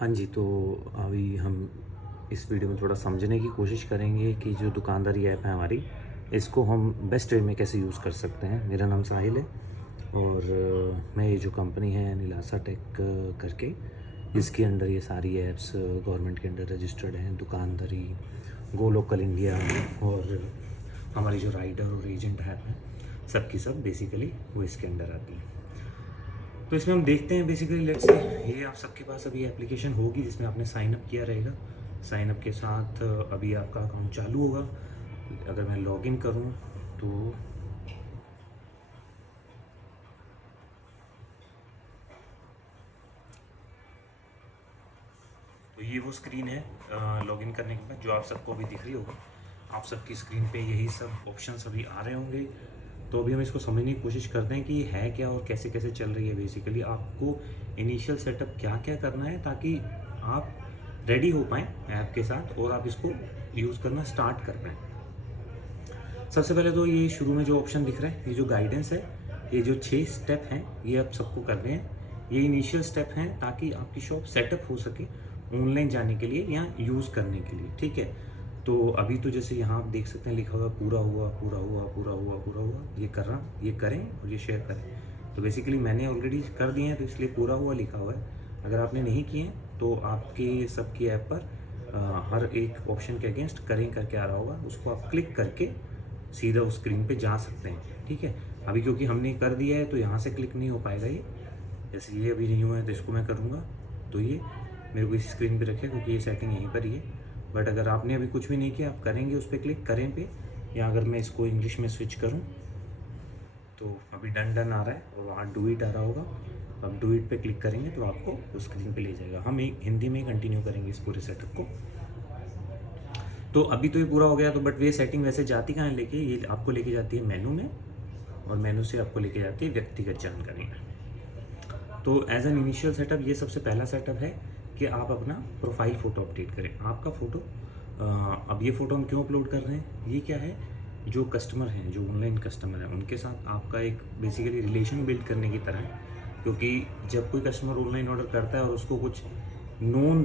हाँ जी, तो अभी हम इस वीडियो में थोड़ा समझने की कोशिश करेंगे कि जो दुकानदारी ऐप है हमारी, इसको हम बेस्ट वे में कैसे यूज़ कर सकते हैं। मेरा नाम साहिल है और मैं ये जो कंपनी है नीलासा टेक करके, इसके अंडर ये सारी ऐप्स गवर्नमेंट के अंडर रजिस्टर्ड हैं। दुकानदारी, गो लोकल इंडिया और हमारी जो राइडर और एजेंट ऐप है, सब की सब बेसिकली वो इसके अंडर आती हैं। तो इसमें हम देखते हैं बेसिकली लेट्स से ये आप सबके पास अभी एप्लीकेशन होगी जिसमें आपने साइन अप किया रहेगा। साइन अप के साथ अभी आपका अकाउंट चालू होगा। अगर मैं लॉगिन करूं तो ये वो स्क्रीन है लॉगिन करने के बाद जो आप सबको अभी दिख रही होगी। आप सबकी स्क्रीन पे यही सब ऑप्शंस अभी आ रहे होंगे। तो अभी हम इसको समझने की कोशिश करते हैं कि ये है क्या और कैसे कैसे चल रही है। बेसिकली आपको इनिशियल सेटअप क्या क्या करना है ताकि आप रेडी हो पाएँ ऐप के साथ और आप इसको यूज़ करना स्टार्ट कर पाएँ। सबसे पहले तो ये शुरू में जो ऑप्शन दिख रहा है, ये जो गाइडेंस है, ये जो 6 स्टेप हैं, ये आप सबको करने हैं। ये इनिशियल स्टेप हैं ताकि आपकी शॉप सेटअप हो सके ऑनलाइन जाने के लिए या यूज़ करने के लिए, ठीक है। तो अभी तो जैसे यहाँ आप देख सकते हैं लिखा हुआ पूरा हुआ, पूरा हुआ, पूरा हुआ, पूरा हुआ, ये कर रहा, ये करें और ये शेयर करें। तो बेसिकली मैंने ऑलरेडी कर दिए हैं तो इसलिए पूरा हुआ लिखा हुआ है। अगर आपने नहीं किए हैं तो आपके सबकी ऐप पर हर एक ऑप्शन के अगेंस्ट करें करके आ रहा होगा, उसको आप क्लिक करके सीधा उस स्क्रीन पे जा सकते हैं, ठीक है। अभी क्योंकि हमने कर दिया है तो यहाँ से क्लिक नहीं हो पाएगा ये। जैसे ये अभी नहीं हुआ है तो इसको मैं करूँगा तो ये मेरे को इस स्क्रीन पे रखे क्योंकि ये सेटिंग यहीं पर ही है। बट अगर आपने अभी कुछ भी नहीं किया, आप करेंगे उस पर क्लिक करें पे, या अगर मैं इसको इंग्लिश में स्विच करूँ तो अभी डन डन आ रहा है और वहाँ डू इट आ रहा होगा। अब डू इट पे क्लिक करेंगे तो आपको उस स्क्रीन पे ले जाएगा। हम एक हिंदी में ही कंटिन्यू करेंगे इस पूरे सेटअप को। तो अभी तो ये पूरा हो गया तो बट ये सेटिंग वैसे जाती कहाँ है लेके, ये आपको लेके जाती है मेनू में और मेनू से आपको लेके जाती है व्यक्तिगत जानकारी में। तो एज एन इनिशियल सेटअप ये सबसे पहला सेटअप है कि आप अपना प्रोफाइल फ़ोटो अपडेट करें। आपका फ़ोटो, अब ये फ़ोटो हम क्यों अपलोड कर रहे हैं, ये क्या है, जो कस्टमर हैं, जो ऑनलाइन कस्टमर हैं, उनके साथ आपका एक बेसिकली रिलेशन बिल्ड करने की तरह है। क्योंकि जब कोई कस्टमर ऑनलाइन ऑर्डर करता है और उसको कुछ नोन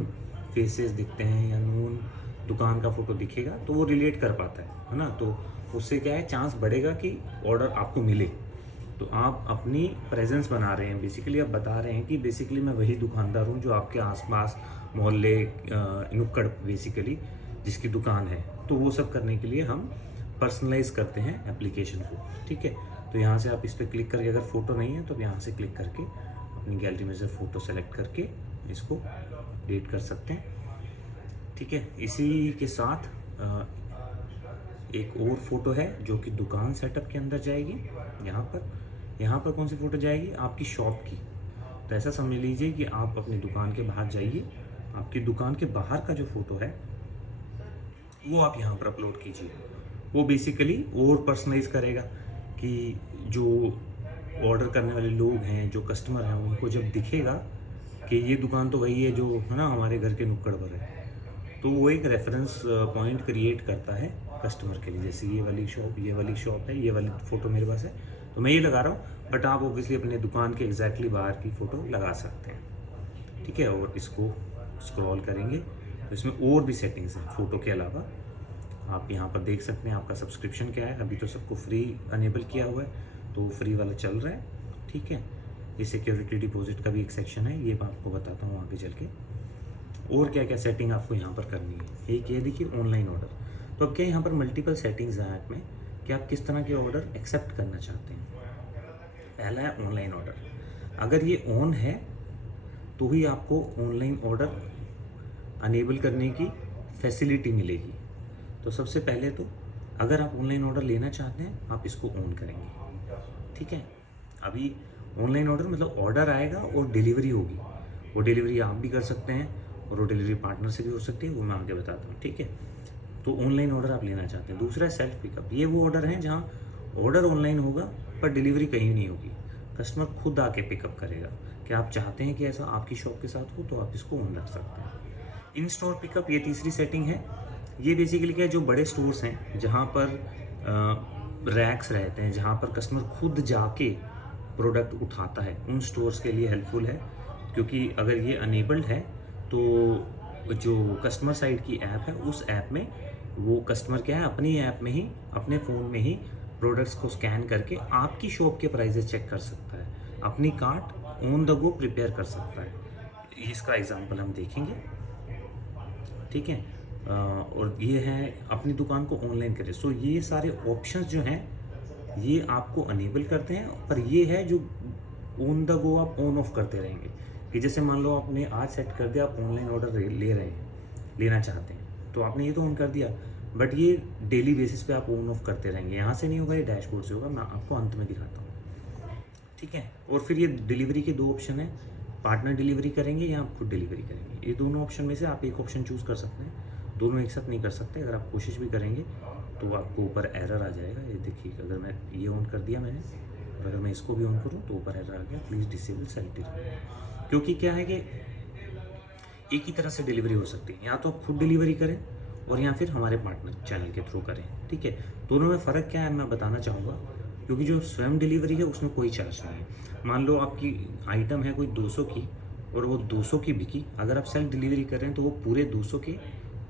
फेसेस दिखते हैं या नोन दुकान का फ़ोटो दिखेगा तो वो रिलेट कर पाता है ना। तो उससे क्या है, चांस बढ़ेगा कि ऑर्डर आपको मिले। तो आप अपनी प्रेजेंस बना रहे हैं, बेसिकली आप बता रहे हैं कि बेसिकली मैं वही दुकानदार हूँ जो आपके आसपास मोहल्ले नुक्कड़ बेसिकली जिसकी दुकान है। तो वो सब करने के लिए हम पर्सनलाइज करते हैं एप्लीकेशन को, ठीक है। तो यहाँ से आप इस पर क्लिक करके, अगर फ़ोटो नहीं है तो यहाँ से क्लिक करके अपनी गैलरी में से फ़ोटो सेलेक्ट करके इसको अपडेट कर सकते हैं, ठीक है। इसी के साथ एक और फ़ोटो है जो कि दुकान सेटअप के अंदर जाएगी। यहाँ पर कौन सी फ़ोटो जाएगी, आपकी शॉप की। तो ऐसा समझ लीजिए कि आप अपनी दुकान के बाहर जाइए, आपकी दुकान के बाहर का जो फ़ोटो है वो आप यहाँ पर अपलोड कीजिए। वो बेसिकली और पर्सनलाइज करेगा कि जो ऑर्डर करने वाले लोग हैं, जो कस्टमर हैं, उनको जब दिखेगा कि ये दुकान तो वही है जो है ना हमारे घर के नुक्कड़ पर है, तो वो एक रेफरेंस पॉइंट क्रिएट करता है कस्टमर के लिए। जैसे ये वाली शॉप है, ये वाली फ़ोटो मेरे पास है तो मैं ये लगा रहा हूँ, बट आप ऑब्वियसली अपने दुकान के एग्जैक्टली बाहर की फ़ोटो लगा सकते हैं, ठीक है। और इसको स्क्रॉल करेंगे तो इसमें और भी सेटिंग्स हैं फ़ोटो के अलावा। आप यहाँ पर देख सकते हैं आपका सब्सक्रिप्शन क्या है। अभी तो सबको फ्री अनेबल किया हुआ है तो फ्री वाला चल रहा है, ठीक है। ये सिक्योरिटी डिपॉजिट का भी एक सेक्शन है, ये मैं आपको बताता हूँ आगे चल के। और क्या क्या सेटिंग आपको यहाँ पर करनी है, एक ये देखिए ऑनलाइन ऑर्डर। तो अब क्या यहाँ पर मल्टीपल सेटिंग्स हैं ऐप में कि आप किस तरह के ऑर्डर एक्सेप्ट करना चाहते हैं। पहला है ऑनलाइन ऑर्डर। अगर ये ऑन है तो ही आपको ऑनलाइन ऑर्डर अनेबल करने की फैसिलिटी मिलेगी। तो सबसे पहले तो अगर आप ऑनलाइन ऑर्डर लेना चाहते हैं आप इसको ऑन करेंगे, ठीक है। अभी ऑनलाइन ऑर्डर मतलब ऑर्डर आएगा और डिलीवरी होगी। वो डिलीवरी आप भी कर सकते हैं और वो डिलीवरी पार्टनर से भी हो सकती है, वो मैं आगे बताता हूँ, ठीक है। तो ऑनलाइन ऑर्डर आप लेना चाहते हैं। दूसरा है सेल्फ पिकअप। ये वो ऑर्डर हैं जहाँ ऑर्डर ऑनलाइन होगा पर डिलीवरी कहीं नहीं होगी, कस्टमर खुद आके पिकअप करेगा। क्या आप चाहते हैं कि ऐसा आपकी शॉप के साथ हो तो आप इसको ऑन रख सकते हैं। इन स्टोर पिकअप ये तीसरी सेटिंग है। ये बेसिकली क्या है, जो बड़े स्टोर्स हैं जहाँ पर रैक्स रहते हैं, जहाँ पर कस्टमर खुद जाके प्रोडक्ट उठाता है, उन स्टोर्स के लिए हेल्पफुल है। क्योंकि अगर ये अनेबल्ड है तो जो कस्टमर साइड की ऐप है, उस ऐप में वो कस्टमर क्या है, अपनी ऐप में ही, अपने फ़ोन में ही प्रोडक्ट्स को स्कैन करके आपकी शॉप के प्राइजेस चेक कर सकता है, अपनी cart on the go prepare कर सकता है। इसका एग्जांपल हम देखेंगे, ठीक है। और ये है अपनी दुकान को ऑनलाइन करें। सो ये सारे ऑप्शंस जो हैं ये आपको अनेबल करते हैं, पर ये है जो ऑन द गो आप ऑन ऑफ करते रहेंगे। कि जैसे मान लो आपने आज सेट कर दिया, आप ऑनलाइन ऑर्डर ले रहे हैं, लेना चाहते हैं, तो आपने ये तो ऑन कर दिया, बट ये डेली बेसिस पे आप ऑन ऑफ करते रहेंगे। यहाँ से नहीं होगा, ये डैशबोर्ड से होगा, मैं आपको अंत में दिखाता हूँ, ठीक है। और फिर ये डिलीवरी के दो ऑप्शन है, पार्टनर डिलीवरी करेंगे या आप खुद डिलीवरी करेंगे। ये दोनों ऑप्शन में से आप एक ऑप्शन चूज़ कर सकते हैं, दोनों एक साथ नहीं कर सकते। अगर आप कोशिश भी करेंगे तो आपको ऊपर एरर आ जाएगा। ये देखिए, अगर मैं ये ऑन कर दिया मैंने, और अगर मैं इसको भी ऑन करूँ तो ऊपर एरर आ गया, प्लीज़ डिसेबल सेल्फ डिलीवरी। क्योंकि क्या है कि एक ही तरह से डिलीवरी हो सकती है, या तो आप खुद डिलीवरी करें और या फिर हमारे पार्टनर चैनल के थ्रू करें, ठीक है। दोनों में फ़र्क क्या है मैं बताना चाहूँगा, क्योंकि जो स्वयं डिलीवरी है उसमें कोई चार्ज नहीं है। मान लो आपकी आइटम है कोई 200 की और वो 200 की बिकी, अगर आप सेल्फ डिलीवरी कर रहे हैं तो वो पूरे 200 के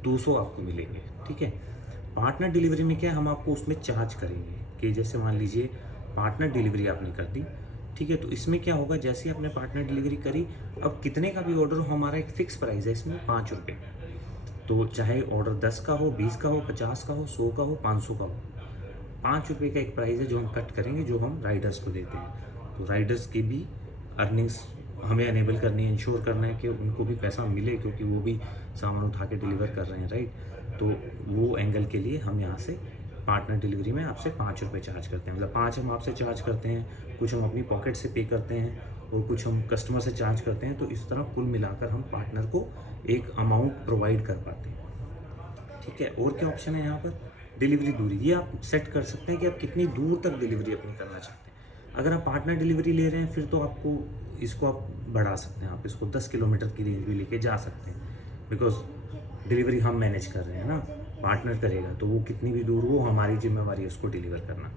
200 आपको मिलेंगे, ठीक है। पार्टनर डिलीवरी में क्या है, हम आपको उसमें चार्ज करेंगे। कि जैसे मान लीजिए पार्टनर डिलीवरी आपने कर दी, ठीक है, तो इसमें क्या होगा, जैसे ही आपने पार्टनर डिलीवरी करी, अब कितने का भी ऑर्डर हो, हमारा एक फ़िक्स प्राइस है इसमें 5 रुपये। तो चाहे ऑर्डर 10 का हो, 20 का हो, 50 का हो, 100 का हो, 500 का हो, 5 रुपये का एक प्राइस है जो हम कट करेंगे, जो हम राइडर्स को देते हैं। तो राइडर्स की भी अर्निंग्स हमें अनेबल करनी है, इंश्योर करना है कि उनको भी पैसा मिले, क्योंकि वो भी सामान उठा के डिलीवर कर रहे हैं, राइट। तो वो एंगल के लिए हम यहाँ से पार्टनर डिलीवरी में आपसे 5 रुपये चार्ज करते हैं। मतलब 5 हम आपसे चार्ज करते हैं, कुछ हम अपनी पॉकेट से पे करते हैं और कुछ हम कस्टमर से चार्ज करते हैं। तो इस तरह कुल मिलाकर हम पार्टनर को एक अमाउंट प्रोवाइड कर पाते हैं, ठीक है। और क्या ऑप्शन है यहाँ पर, डिलीवरी दूरी। ये आप सेट कर सकते हैं कि आप कितनी दूर तक डिलीवरी अपनी करना चाहते हैं। अगर आप पार्टनर डिलीवरी ले रहे हैं फिर तो आपको इसको आप बढ़ा सकते हैं, आप इसको 10 किलोमीटर की रेंज भी लेके जा सकते हैं, बिकॉज डिलीवरी हम मैनेज कर रहे हैं ना, पार्टनर करेगा तो वो कितनी भी दूर हो, हमारी जिम्मेवारी है उसको डिलीवर करना,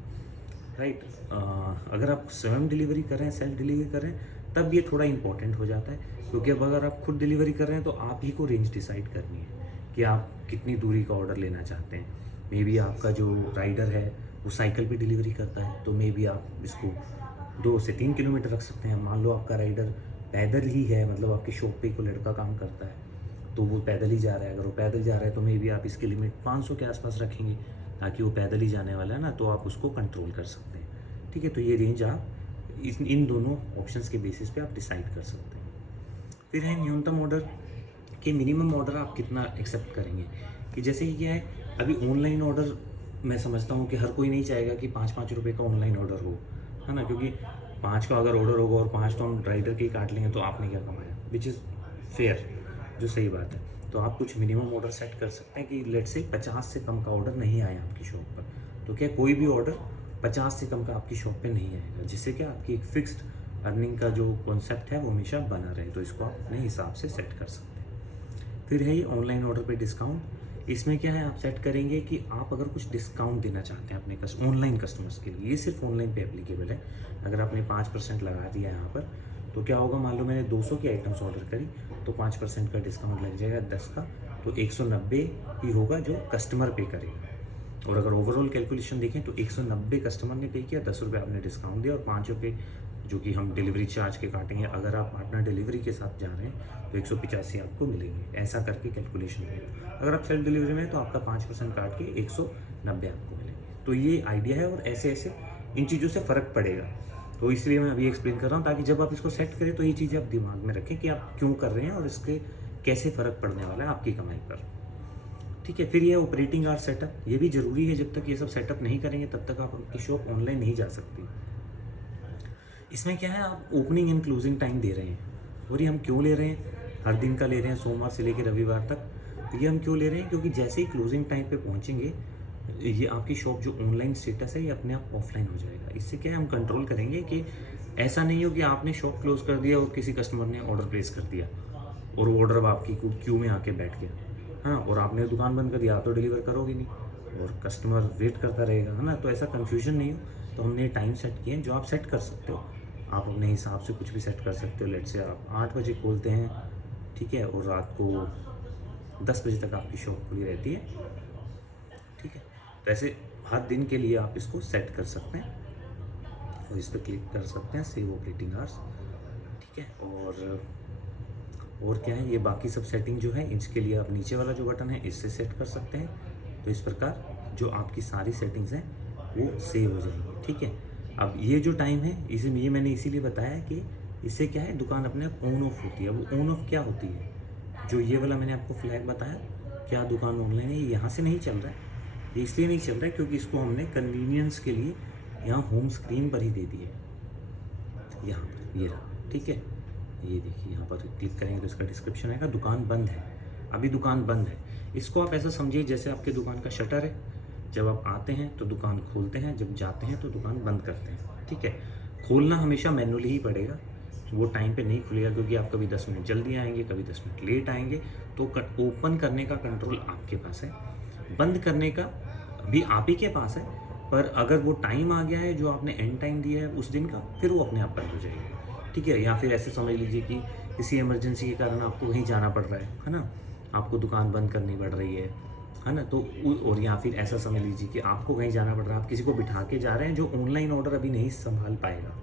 राइट। अगर आप स्वयं डिलीवरी कर रहे हैं, सेल्फ डिलीवरी कर रहे हैं, तब ये थोड़ा इंपॉर्टेंट हो जाता है, क्योंकि अब अगर आप खुद डिलीवरी कर रहे हैं तो आप ही को रेंज डिसाइड करनी है कि आप कितनी दूरी का ऑर्डर लेना चाहते हैं। मे बी आपका जो राइडर है वो साइकिल पे डिलीवरी करता है, तो मे बी आप इसको 2 से 3 किलोमीटर रख सकते हैं। मान लो आपका राइडर पैदल ही है, मतलब आपकी शॉप पे कोई लड़का काम करता है तो वो पैदल ही जा रहा है, अगर वो पैदल जा रहा है तो मे बी आप इसकी लिमिट 500 के आसपास रखेंगे, ताकि वो पैदल ही जाने वाला है ना, तो आप उसको कंट्रोल कर सकते हैं, ठीक है। तो ये रेंज आप इन दोनों ऑप्शंस के बेसिस पे आप डिसाइड कर सकते हैं। फिर है न्यूनतम ऑर्डर कि मिनिमम ऑर्डर आप कितना एक्सेप्ट करेंगे। कि जैसे कि क्या है, अभी ऑनलाइन ऑर्डर मैं समझता हूँ कि हर कोई नहीं चाहेगा कि 5-5 रुपये का ऑनलाइन ऑर्डर हो, है ना, क्योंकि 5 का अगर ऑर्डर होगा और 5 तो हम राइडर के ही काट लेंगे तो आपने क्या कमाया, विच इज़ फेयर, जो सही बात है। तो आप कुछ मिनिमम ऑर्डर सेट कर सकते हैं कि लेट से 50 से कम का ऑर्डर नहीं आया आपकी शॉप पर, तो क्या कोई भी ऑर्डर 50 से कम का आपकी शॉप पे नहीं आएगा, जिससे क्या आपकी एक फिक्स्ड अर्निंग का जो कॉन्सेप्ट है वो हमेशा बना रहे। तो इसको आप अपने हिसाब से सेट कर सकते हैं। फिर है ये ऑनलाइन ऑर्डर पे डिस्काउंट। इसमें क्या है, आप सेट करेंगे कि आप अगर कुछ डिस्काउंट देना चाहते हैं अपने ऑनलाइन कस्टमर्स के लिए, ये सिर्फ ऑनलाइन पे एप्लीकेबल है। अगर आपने 5% लगा दिया यहाँ पर, तो क्या होगा, मान लो मैंने 200 की आइटम्स ऑर्डर करी तो 5% का डिस्काउंट लग जाएगा 10 का, तो 190 ही होगा जो कस्टमर पे करेगा। और अगर ओवरऑल कैलकुलेशन देखें तो 190 कस्टमर ने पे किया, 10 रुपये आपने डिस्काउंट दिया और 5 रुपये जो कि हम डिलीवरी चार्ज के काटेंगे। अगर आप पार्टनर डिलीवरी के साथ जा रहे हैं तो 185 आपको मिलेंगे, ऐसा करके कैलकुलेशन करें। अगर आप सेल्फ डिलीवरी में तो आपका 5% काट के 190 आपको मिलेंगे। तो ये आइडिया है, और ऐसे ऐसे इन चीज़ों से फ़र्क पड़ेगा। तो इसलिए मैं अभी एक्सप्लेन कर रहा हूँ, ताकि जब आप इसको सेट करें तो ये चीज़ें आप दिमाग में रखें कि आप क्यों कर रहे हैं और इसके कैसे फ़र्क पड़ने वाला है आपकी कमाई पर, ठीक है। फिर ये ऑपरेटिंग आवर सेटअप, ये भी ज़रूरी है। जब तक ये सब सेटअप नहीं करेंगे तब तक आप आपकी शॉप ऑनलाइन नहीं जा सकती। इसमें क्या है, आप ओपनिंग एंड क्लोजिंग टाइम दे रहे हैं, और ये हम क्यों ले रहे हैं, हर दिन का ले रहे हैं, सोमवार से लेकर रविवार तक। तो ये हम क्यों ले रहे हैं, क्योंकि जैसे ही क्लोजिंग टाइम पे पहुंचेंगे, ये आपकी शॉप जो ऑनलाइन स्टेटस है ये अपने आप ऑफलाइन हो जाएगा। इससे क्या है, हम कंट्रोल करेंगे कि ऐसा नहीं हो कि आपने शॉप क्लोज कर दिया और किसी कस्टमर ने ऑर्डर प्लेस कर दिया और वो ऑर्डर आपकी क्यू में आके बैठ गया, हाँ, और आपने दुकान बंद कर दिया, आप तो डिलीवर करोगे नहीं और कस्टमर वेट करता रहेगा, है ना। तो ऐसा कन्फ्यूजन नहीं हो, तो हमने टाइम सेट किए हैं जो आप सेट कर सकते हो। आप अपने हिसाब से कुछ भी सेट कर सकते हो। लेट से आप 8 बजे खोलते हैं ठीक है, और रात को 10 बजे तक आपकी शॉप खुली रहती है, ठीक है। तो ऐसे हर दिन के लिए आप इसको सेट कर सकते हैं और इस पर क्लिक कर सकते हैं सेव ऑपरेटिंग आवर्स, ठीक है। और क्या है, ये बाकी सब सेटिंग जो है इसके लिए आप नीचे वाला जो बटन है इससे सेट कर सकते हैं। तो इस प्रकार जो आपकी सारी सेटिंग्स हैं वो सेव हो जाएंगी, ठीक है। अब ये जो टाइम है इसे ये मैंने इसीलिए बताया कि इससे क्या है, दुकान अपने आप ऑन ऑफ होती है। वो ऑन ऑफ क्या होती है, जो ये वाला मैंने आपको फ्लैग बताया, क्या दुकान ऑनलाइन है, ये यहाँ से नहीं चल रहा है। ये इसलिए नहीं चल रहा है क्योंकि इसको हमने कन्वीनियंस के लिए यहाँ होम स्क्रीन पर ही दे दी है, यहाँ पर ये रहा, ठीक है। ये देखिए यहाँ पर क्लिक करेंगे तो इसका डिस्क्रिप्शन आएगा, दुकान बंद है, अभी दुकान बंद है। इसको आप ऐसा समझिए जैसे आपके दुकान का शटर है, जब आप आते हैं तो दुकान खोलते हैं, जब जाते हैं तो दुकान बंद करते हैं, ठीक है। खोलना हमेशा मैनुअली ही पड़ेगा, वो टाइम पे नहीं खुलेगा क्योंकि आप कभी 10 मिनट जल्दी आएंगे, कभी 10 मिनट लेट आएंगे। तो ओपन करने का कंट्रोल आपके पास है, बंद करने का भी आप ही के पास है, पर अगर वो टाइम आ गया है जो आपने एंड टाइम दिया है उस दिन का, फिर वो अपने आप बंद हो जाएगा, ठीक है। या फिर ऐसे समझ लीजिए कि किसी इमरजेंसी के कारण आपको कहीं जाना पड़ रहा है ना, आपको दुकान बंद करनी पड़ रही है ना, तो और या फिर ऐसा समझ लीजिए कि आपको कहीं जाना पड़ रहा है, आप किसी को बिठा के जा रहे हैं जो ऑनलाइन ऑर्डर अभी नहीं संभाल पाएगा,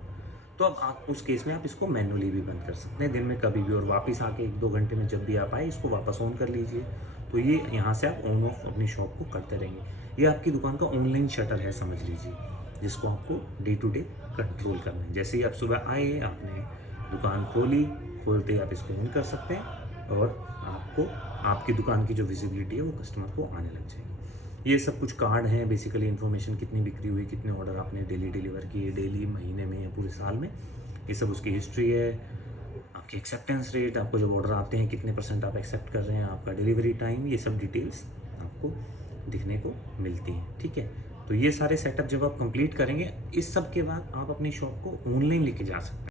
तो अब आप उस केस में आप इसको मैनुअली भी बंद कर सकते हैं दिन में कभी भी, और वापस आके 1-2 घंटे में जब भी आप आए इसको वापस ऑन कर लीजिए। तो ये यहाँ से आप ऑन ऑफ अपनी शॉप को करते रहेंगे। ये आपकी दुकान का ऑनलाइन शटर है समझ लीजिए, जिसको आपको डे टू डे कंट्रोल करना है। जैसे ही आप सुबह आए, आपने दुकान खोली, खोलते ही आप इसको ऑन कर सकते हैं और आपको आपकी दुकान की जो विजिबिलिटी है वो कस्टमर को आने लग जाएगी। ये सब कुछ कार्ड हैं, बेसिकली इन्फॉर्मेशन कितनी बिक्री हुई, कितने ऑर्डर आपने डेली डिलीवर किए, डेली, महीने में या पूरे साल में, ये सब उसकी हिस्ट्री है। आपकी एक्सेप्टेंस रेट, आपको जब ऑर्डर आते हैं कितने % आप एक्सेप्ट कर रहे हैं, आपका डिलीवरी टाइम, ये सब डिटेल्स आपको दिखने को मिलती हैं, ठीक है। तो ये सारे सेटअप जब आप कंप्लीट करेंगे, इस सब के बाद आप अपनी शॉप को ऑनलाइन लेके जा सकते हैं।